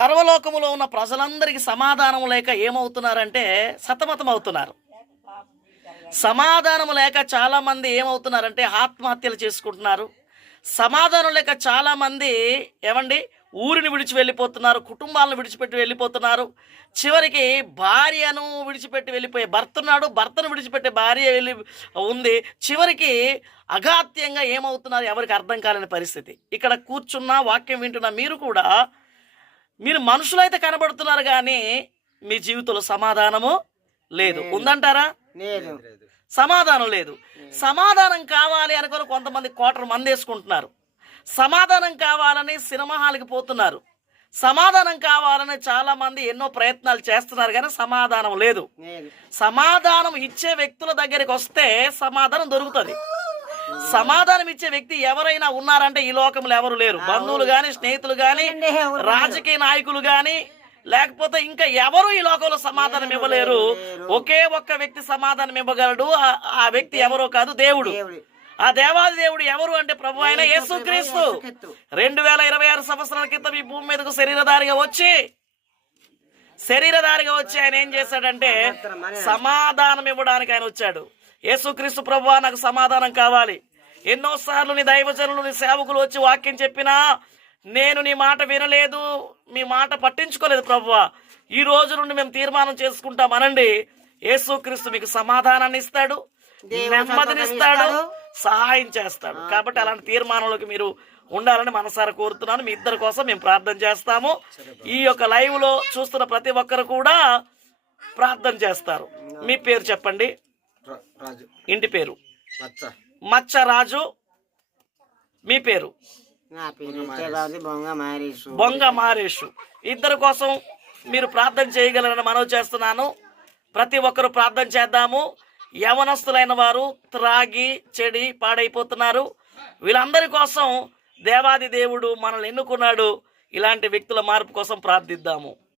సర్వలోకములో ఉన్న ప్రజలందరికీ సమాధానం లేక ఏమవుతున్నారంటే సతమతం అవుతున్నారు. సమాధానం లేక చాలామంది ఏమవుతున్నారంటే ఆత్మహత్యలు చేసుకుంటున్నారు. సమాధానం లేక చాలామంది ఏమండి ఊరిని విడిచి వెళ్ళిపోతున్నారు, కుటుంబాలను విడిచిపెట్టి వెళ్ళిపోతున్నారు. చివరికి భార్యను విడిచిపెట్టి వెళ్ళిపోయే భర్తున్నాడు, భర్తను విడిచిపెట్టే భార్య వెళ్ళి ఉంది. చివరికి అఘాత్యంగా ఏమవుతున్నారు ఎవరికి అర్థం కాలేని పరిస్థితి. ఇక్కడ కూర్చున్న వాక్యం వింటున్న మీరు కూడా మీరు మనుషులైతే కనబడుతున్నారు కానీ మీ జీవితంలో సమాధానము లేదు. ఉందంటారా? లేదు. సమాధానం లేదు. సమాధానం కావాలి అనుకుని కొంతమంది కోటరు మందేసుకుంటున్నారు. సమాధానం కావాలని సినిమా హాల్కి పోతున్నారు. సమాధానం కావాలని చాలామంది ఎన్నో ప్రయత్నాలు చేస్తున్నారు కానీ సమాధానం లేదు. సమాధానం ఇచ్చే వ్యక్తుల దగ్గరికి వస్తే సమాధానం దొరుకుతుంది. సమాధానం ఇచ్చే వ్యక్తి ఎవరైనా ఉన్నారంటే ఈ లోకంలో ఎవరు లేరు. బంధువులు కానీ, స్నేహితులు కానీ, రాజకీయ నాయకులు కానీ, లేకపోతే ఇంకా ఎవరు ఈ లోకంలో సమాధానం ఇవ్వలేరు. ఒకే ఒక్క వ్యక్తి సమాధానం ఇవ్వగలడు. ఆ వ్యక్తి ఎవరో కాదు, దేవుడు. ఆ దేవాది దేవుడు ఎవరు అంటే ప్రభు అయిన యేసుక్రీస్తు. 2026 సంవత్సరాల క్రితం ఈ భూమి మీదకు శరీరధారిగా వచ్చి ఆయన ఏం చేశాడంటే సమాధానం ఇవ్వడానికి ఆయన వచ్చాడు. యేసుక్రీస్తు ప్రభువా నాకు సమాధానం కావాలి. ఎన్నోసార్లు నీ దైవజనులు, నీ సేవకులు వచ్చి వాక్యం చెప్పినా నేను నీ మాట వినలేదు, మీ మాట పట్టించుకోలేదు ప్రభువా. ఈ రోజు నుండి మేము తీర్మానం చేసుకుంటాం అనండి. యేసుక్రీస్తు మీకు సమాధానాన్ని ఇస్తాడు, నెమ్మదినిస్తాడు, సహాయం చేస్తాడు. కాబట్టి అలాంటి తీర్మానంలోకి మీరు ఉండాలని మనసారా కోరుతున్నాను. మీ ఇద్దరి కోసం మేము ప్రార్థన చేస్తాము. ఈ యొక్క లైవ్ లో చూస్తున్న ప్రతి ఒక్కరు కూడా ప్రార్థన చేస్తారు. మీ పేరు చెప్పండి. ఇంటి పేరు మచ్చ రాజు. మీ పేరు బొంగ మారేషు. ఇద్దరి కోసం మీరు ప్రార్థన చేయగలరని మనవి చేస్తున్నాను. ప్రతి ఒక్కరు ప్రార్థన చేద్దాము. యవనస్తులైన వారు త్రాగి చెడి పాడైపోతున్నారు. వీళ్ళందరి కోసం దేవాది దేవుడు మనల్ని ఎన్నుకున్నాడు. ఇలాంటి వ్యక్తుల మార్పు కోసం ప్రార్థిద్దాము.